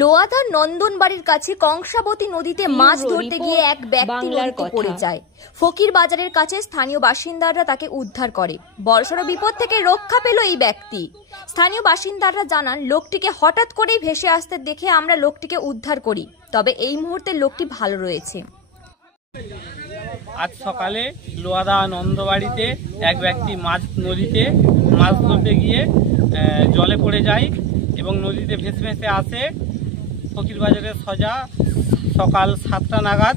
লোয়াদার নন্দনবাড়ির কাছে কংসাবতী নদীতে মাছ ধরতে গিয়ে এক ব্যক্তি নদীতে পড়ে যায়। ফকির বাজারের কাছে স্থানীয় বাসিন্দারা তাকে উদ্ধার করে। বড়সড় বিপদ থেকে রক্ষা পেল এই ব্যক্তি। স্থানীয় বাসিন্দারা জানান, লোকটিকে হঠাৎ করেই ভেসে আসতে দেখে আমরা লোকটিকে উদ্ধার করি, তবে এই মুহূর্তে লোকটি ভালো রয়েছে। আজ সকালে লোয়াদা নন্দবাড়িতে এক ব্যক্তি নদীতে মাছ ধরতে গিয়ে জলে পড়ে যায় এবং নদীতে ভেসে ভেসে আসে। ফকিরবাজারের সোজা সকাল 7টা নাগাদ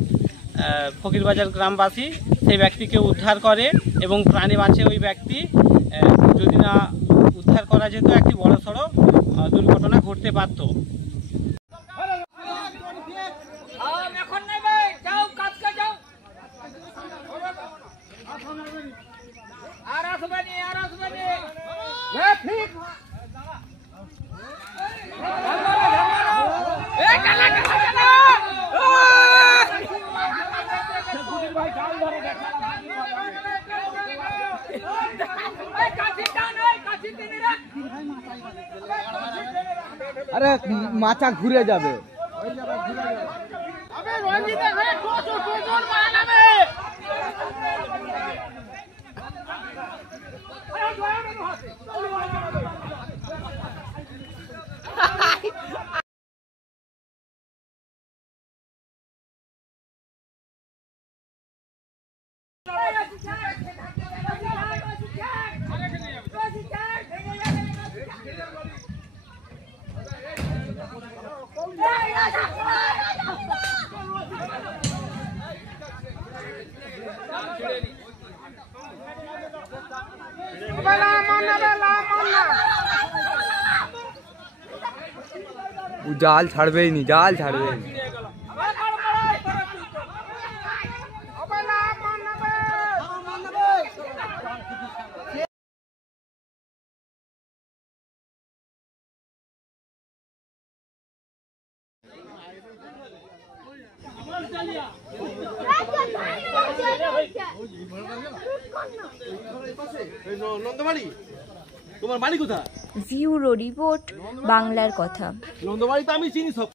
ফকিরবাজার গ্রামবাসী সেই ব্যক্তিকে উদ্ধার করে এবং প্রাণে বাঁচে ওই ব্যক্তি। যদি না উদ্ধার করা যেত একটি বড়সড় দুর্ঘটনা ঘটতে পারত। আরে মাথা ঘুরে যাবে। জাল ছাড়বেই নি, জাল ছাড়বেই নি। নন্দবাড়ি তোমার বাড়ি কোথায়? ভিউরো রিপোর্ট, বাংলার কথা। নন্দবাড়ি তো আমি চিনি সব।